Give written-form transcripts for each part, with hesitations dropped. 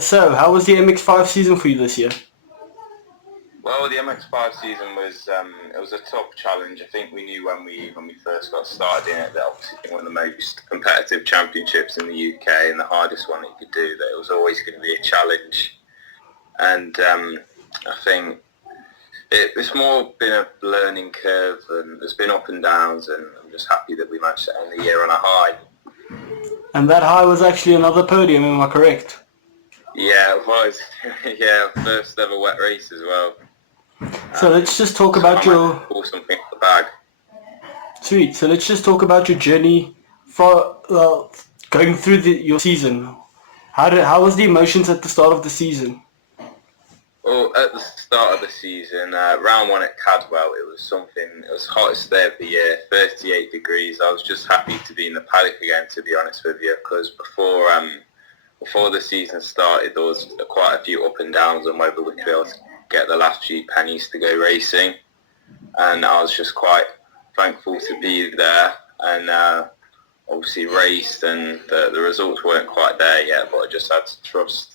So, how was the MX5 season for you this year? Well, the MX5 season was it was a tough challenge. I think we knew when we first got started in it that obviously one of the most competitive championships in the UK and the hardest one that you could do. That it was always going to be a challenge, and I think it's more been a learning curve, and there's been up and downs, and I'm just happy that we managed to end the year on a high. And that high was actually another podium, am I correct? Yeah, it was. Yeah, first ever wet race as well. So let's just talk about your... Pull something out the bag. Sweet. So let's just talk about your journey for going through your season. How was the emotions at the start of the season? Well, at the start of the season, round one at Cadwell, it was the hottest day of the year, 38 degrees. I was just happy to be in the paddock again, to be honest with you, because before the season started, there was quite a few up and downs on whether we could be able to get the last few pennies to go racing. And I was just quite thankful to be there, and obviously raced, and the results weren't quite there yet, but I just had to trust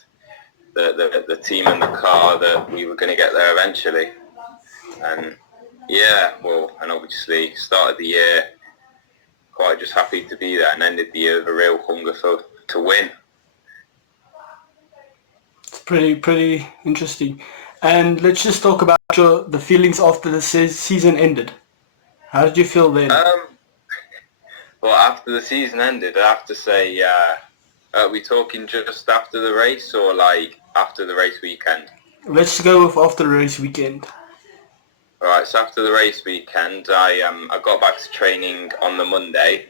the team and the car that we were going to get there eventually. And yeah, well, and obviously started the year quite just happy to be there, and ended the year with a real hunger to win. It's pretty interesting. And let's just talk about the feelings after the season ended. How did you feel then? Well, after the season ended, I have to say, are we talking just after the race or like after the race weekend? Let's go with after the race weekend. Alright, so after the race weekend, I got back to training on the Monday.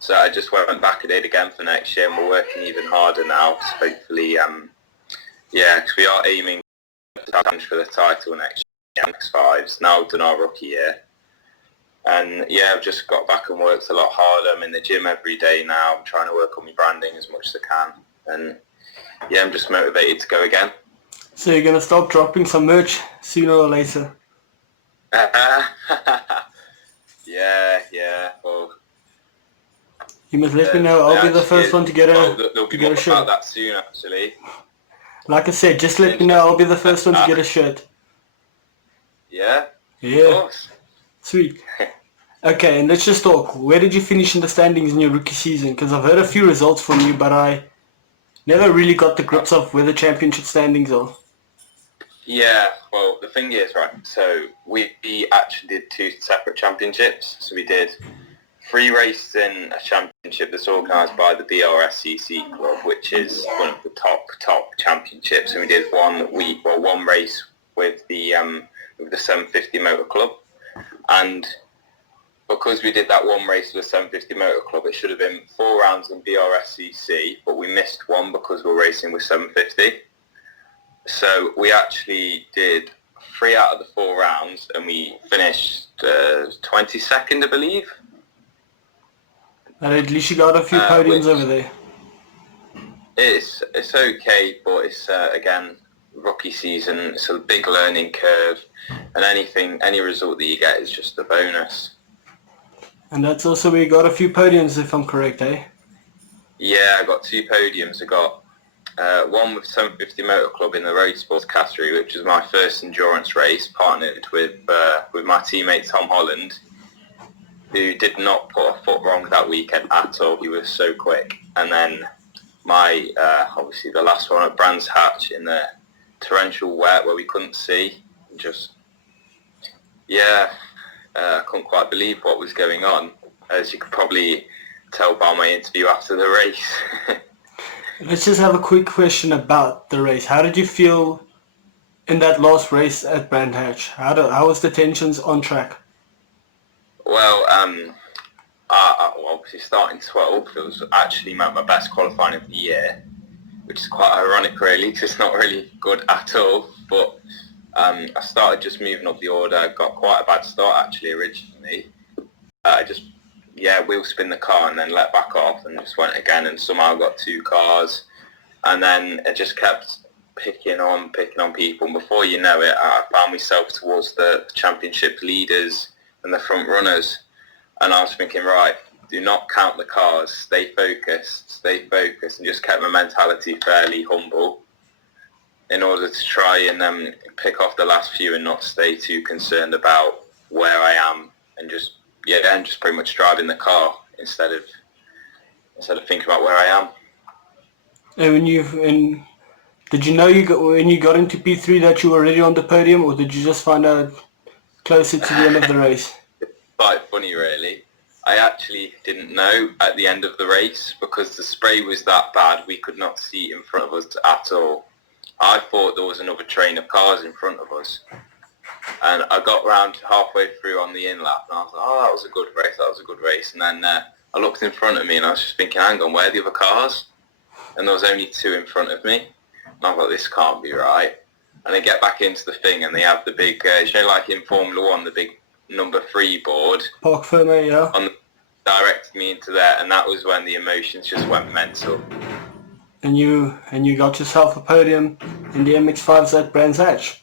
So I just went back at it again for next year, and we're working even harder now. So hopefully, because we are aiming to challenge for the title next year. MX5's now done our rookie year. And yeah, I've just got back and worked a lot harder. I'm in the gym every day now. I'm trying to work on my branding as much as I can. And yeah, I'm just motivated to go again. So you're going to start dropping some merch sooner or later? Yeah. Well, you must let me know. I'll be the first one to get a shirt. About that soon, actually. Like I said, just let me know. I'll be the first one to get a shirt. Yeah? Yeah. Of course. Sweet. Okay, and let's just talk. Where did you finish in the standings in your rookie season? Because I've heard a few results from you, but I never really got the grips of where the championship standings are. Yeah, well, the thing is, right, so we actually did two separate championships. So we did 3 races in a championship that's organised by the BRSCC club, which is one of the top championships. And we did one race with the 750 Motor Club. And because we did that one race with the 750 Motor Club, it should have been 4 rounds in BRSCC, but we missed one because we're racing with 750. So we actually did 3 out of the 4 rounds, and we finished 22nd, I believe. And at least you got a few podiums over there. It's okay, but it's again, rookie season. It's a big learning curve, and any result that you get is just a bonus. And that's also where you got a few podiums, if I'm correct, eh? Yeah, I got 2 podiums. I got one with 750 Motor Club in the road sports category, which was my first endurance race, partnered with my teammate Tom Holland, who did not put a foot wrong that weekend at all. He was so quick. And then my obviously the last one at Brands Hatch in the torrential wet where we couldn't see. I couldn't quite believe what was going on, as you could probably tell by my interview after the race. Let's just have a quick question about the race. How did you feel in that last race at Brands Hatch? How was the tensions on track? Well, obviously starting 12th, it was actually my best qualifying of the year, which is quite ironic really, because it's not really good at all. But I started just moving up the order. I got quite a bad start actually originally. I just wheel spin the car and then let back off and just went again, and somehow got 2 cars, and then it just kept picking on people, and before you know it, I found myself towards the championship leaders and the front runners, and I was thinking, right, do not count the cars, stay focused, and just kept my mentality fairly humble in order to try and pick off the last few and not stay too concerned about where I am, and just pretty much driving the car instead of thinking about where I am. And did you know when you got into P3 that you were already on the podium, or did you just find out closer to the end of the race? Quite funny, really. I actually didn't know at the end of the race because the spray was that bad we could not see in front of us at all. I thought there was another train of cars in front of us. And I got round halfway through on the in-lap and I was like, oh, that was a good race. And then I looked in front of me and I was just thinking, hang on, where are the other cars? And there was only 2 in front of me. And I thought, this can't be right. And I get back into the thing and they have the big, like in Formula 1, the big number 3 board. Park Ferme, yeah. Directed me into there, and that was when the emotions just went mental. And you got yourself a podium in the MX5s at Brands Hatch.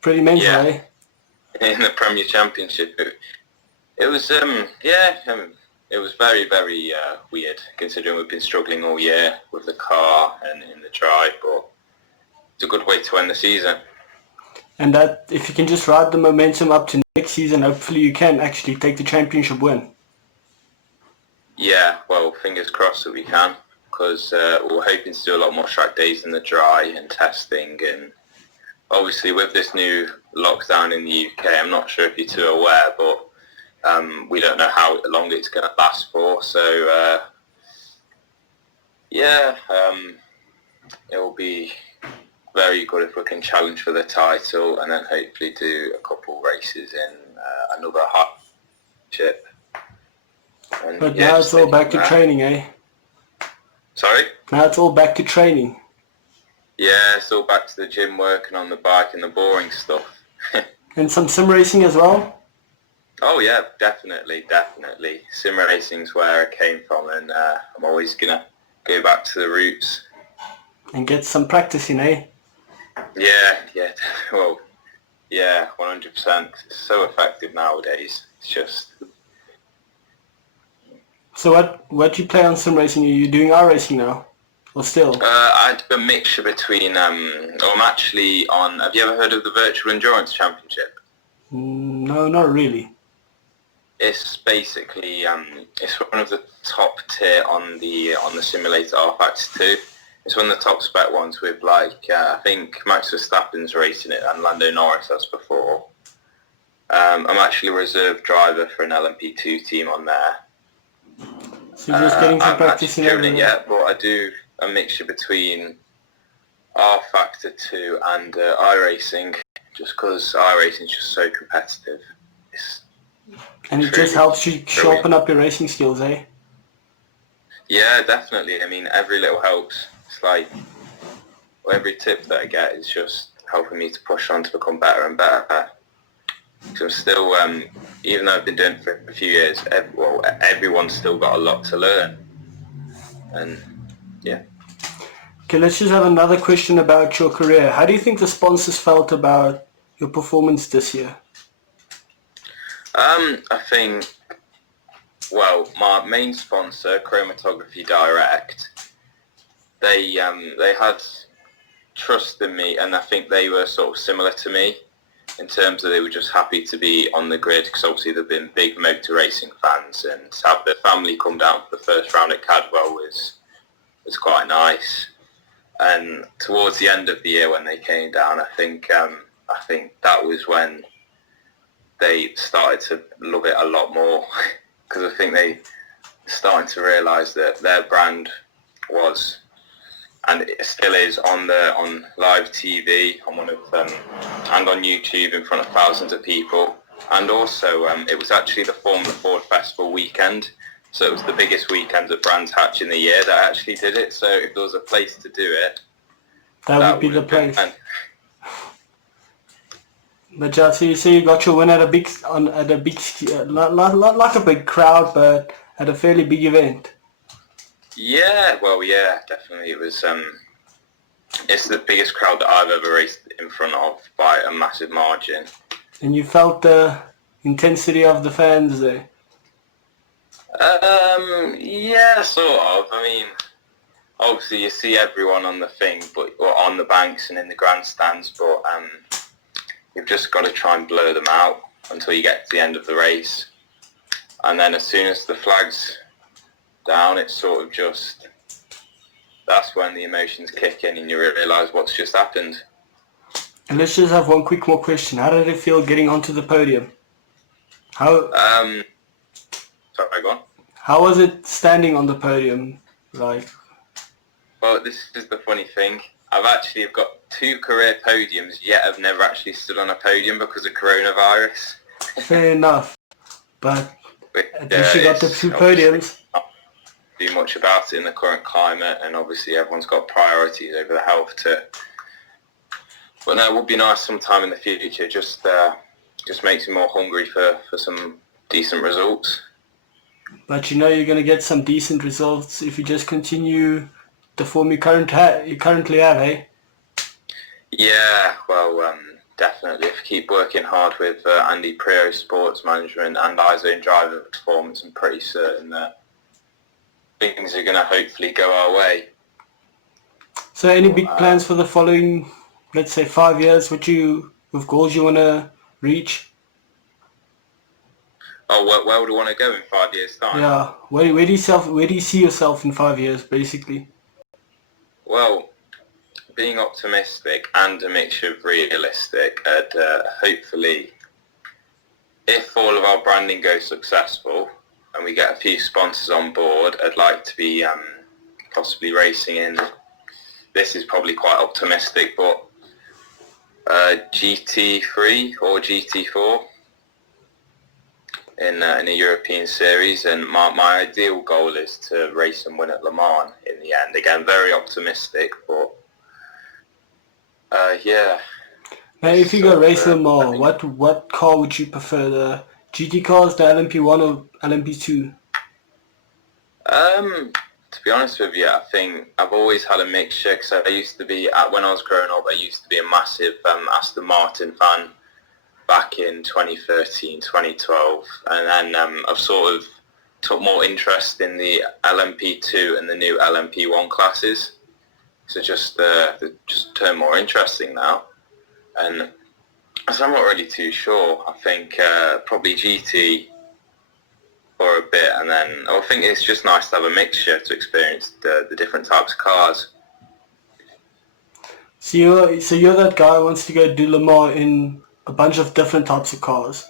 Pretty mental, eh? In the Premier Championship. It was, it was very, very weird, considering we've been struggling all year with the car and in the drive, but it's a good way to end the season. And that, if you can just ride the momentum up to next season, hopefully you can actually take the championship win. Yeah, well, fingers crossed that we can, because we're hoping to do a lot more track days in the dry and testing, and obviously with this new lockdown in the UK, I'm not sure if you're too aware, but we don't know how long it's going to last for, so it will be very good if we can challenge for the title and then hopefully do a couple races in another hot chip. And, but now it's all back to training, eh? Sorry? Now it's all back to training. Yeah, it's all back to the gym, working on the bike and the boring stuff. And some sim racing as well? Oh yeah, definitely. Sim racing's where I came from, and I'm always going to go back to the roots. And get some practice in, eh? Yeah, well, yeah, 100%. It's so effective nowadays. It's just... So what do you play on sim racing? Are you doing iRacing now? Or still? I do a mixture between, I'm actually on, have you ever heard of the Virtual Endurance Championship? No, not really. It's basically, it's one of the top tier on the simulator R-Factor 2. It's one of the top spec ones with I think Max Verstappen's racing it and Lando Norris as before. I'm actually a reserve driver for an LMP2 team on there. So you're just getting some practice in it. I haven't actually driven it yet, but I do a mixture between R-Factor 2 and iRacing, just because iRacing is just so competitive. And it just helps you sharpen up your racing skills, eh? Yeah, definitely. I mean, every little helps. It's like every tip that I get is just helping me to push on to become better and better. So I'm still, even though I've been doing it for a few years, everyone's still got a lot to learn. And yeah. Okay, let's just have another question about your career. How do you think the sponsors felt about your performance this year? I think, well, my main sponsor, Chromatography Direct, they had trust in me, and I think they were sort of similar to me in terms of they were just happy to be on the grid, because obviously they've been big motor racing fans, and to have their family come down for the first round at Cadwell was quite nice. And towards the end of the year when they came down, I think that was when they started to love it a lot more, because I think they started to realise that their brand was, and it still is, on live TV, on one of them, and on YouTube in front of thousands of people. And also, it was actually the Formula Ford Festival weekend, so it was the biggest weekend at Brands Hatch in the year that actually did it. So if there was a place to do it, that would be the place. But yeah, so you got your win at a big, not like a big crowd, but at a fairly big event. Yeah, well, yeah, definitely. It was. It's the biggest crowd that I've ever raced in front of by a massive margin. And you felt the intensity of the fans there? Yeah, sort of. I mean, obviously you see everyone on the thing, or on the banks and in the grandstands, but you've just got to try and blur them out until you get to the end of the race. And then as soon as the flag's down, it's sort of just, that's when the emotions kick in and you realise what's just happened. And let's just have one quick more question. How did it feel getting onto the podium? How Sorry, go on. how was it standing on the podium? Like, Well, this is the funny thing. I've got 2 career podiums, yet I've never actually stood on a podium because of coronavirus. fair enough. But But, at least you got the 2 podiums. Not do much about it in the current climate, and obviously everyone's got priorities over the health too. But no, it would be nice sometime in the future. Just makes me more hungry for some decent results. But you know you're going to get some decent results if you just continue the form you currently have, eh? Yeah, well, definitely. If you keep working hard with Andy Prio Sports Management and iZone Driver Performance, I'm pretty certain that things are going to hopefully go our way. So any big plans for the following, let's say 5 years, with goals you want to reach? Oh, where would I want to go in 5 years' time? Yeah, where do you see yourself in 5 years, basically? Well, being optimistic and a mixture of realistic, and hopefully, if all of our branding goes successful and we get a few sponsors on board, I'd like to be possibly racing in, this is probably quite optimistic, but GT3 or GT4 in a European series, and my ideal goal is to race and win at Le Mans in the end. Again, very optimistic, but yeah. Now, if you go race Le Mans, what car would you prefer, the GT cars, the LMP1 or LMP2? To be honest with you, I think I've always had a mixture, because I used to be, when I was growing up, I used to be a massive Aston Martin fan back in 2013, 2012, and then I've sort of took more interest in the LMP2 and the new LMP1 classes, so just turned more interesting now, and so I'm not really too sure. I think probably GT for a bit, and then I think it's just nice to have a mixture to experience the different types of cars. So you're that guy who wants to go do Le Mans in a bunch of different types of cars.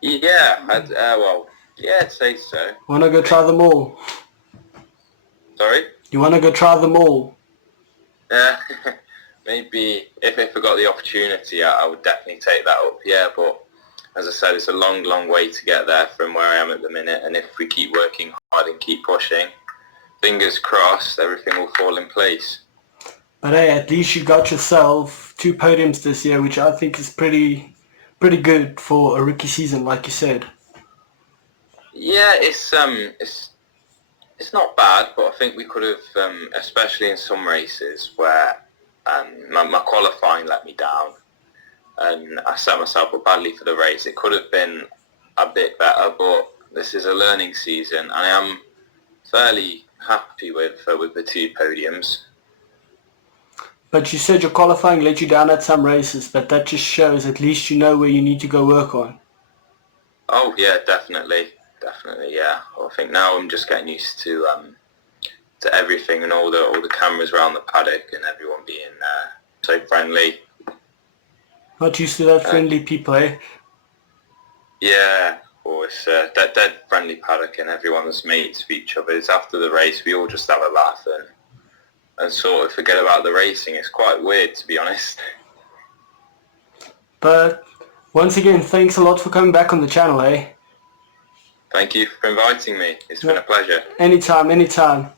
Yeah, I'd say so. Wanna go try them all? Sorry? You wanna go try them all? Yeah, maybe if I got the opportunity, I would definitely take that up. Yeah, but as I said, it's a long, long way to get there from where I am at the minute. And if we keep working hard and keep pushing, fingers crossed, everything will fall in place. But hey, at least you got yourself 2 podiums this year, which I think is pretty good for a rookie season, like you said. Yeah, it's not bad, but I think we could have, especially in some races where my qualifying let me down, and I set myself up badly for the race. It could have been a bit better, but this is a learning season, and I am fairly happy with the 2 podiums. But you said your qualifying let you down at some races, but that just shows at least you know where you need to go work on. Oh yeah, definitely, yeah. I think now I'm just getting used to everything, and all the cameras around the paddock and everyone being so friendly. Not used to that friendly people, eh? Yeah, well, it's dead friendly paddock, and everyone's mates with each other. It's after the race, we all just have a laugh and sort of forget about the racing. It's quite weird, to be honest. But once again, thanks a lot for coming back on the channel, eh? Thank you for inviting me. It's been a pleasure. Anytime.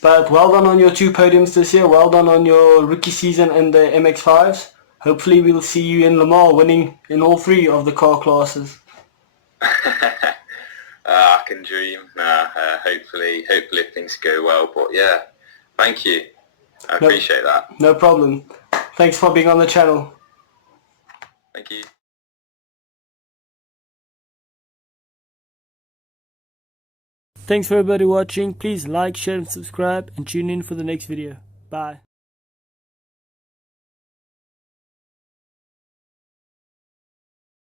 But well done on your 2 podiums this year. Well done on your rookie season and the MX5s. Hopefully we'll see you in Le Mans winning in all 3 of the car classes. I can dream. Hopefully things go well. But yeah, thank you. I appreciate that. No problem. Thanks for being on the channel. Thank you. Thanks for everybody watching. Please like, share and subscribe and tune in for the next video. Bye.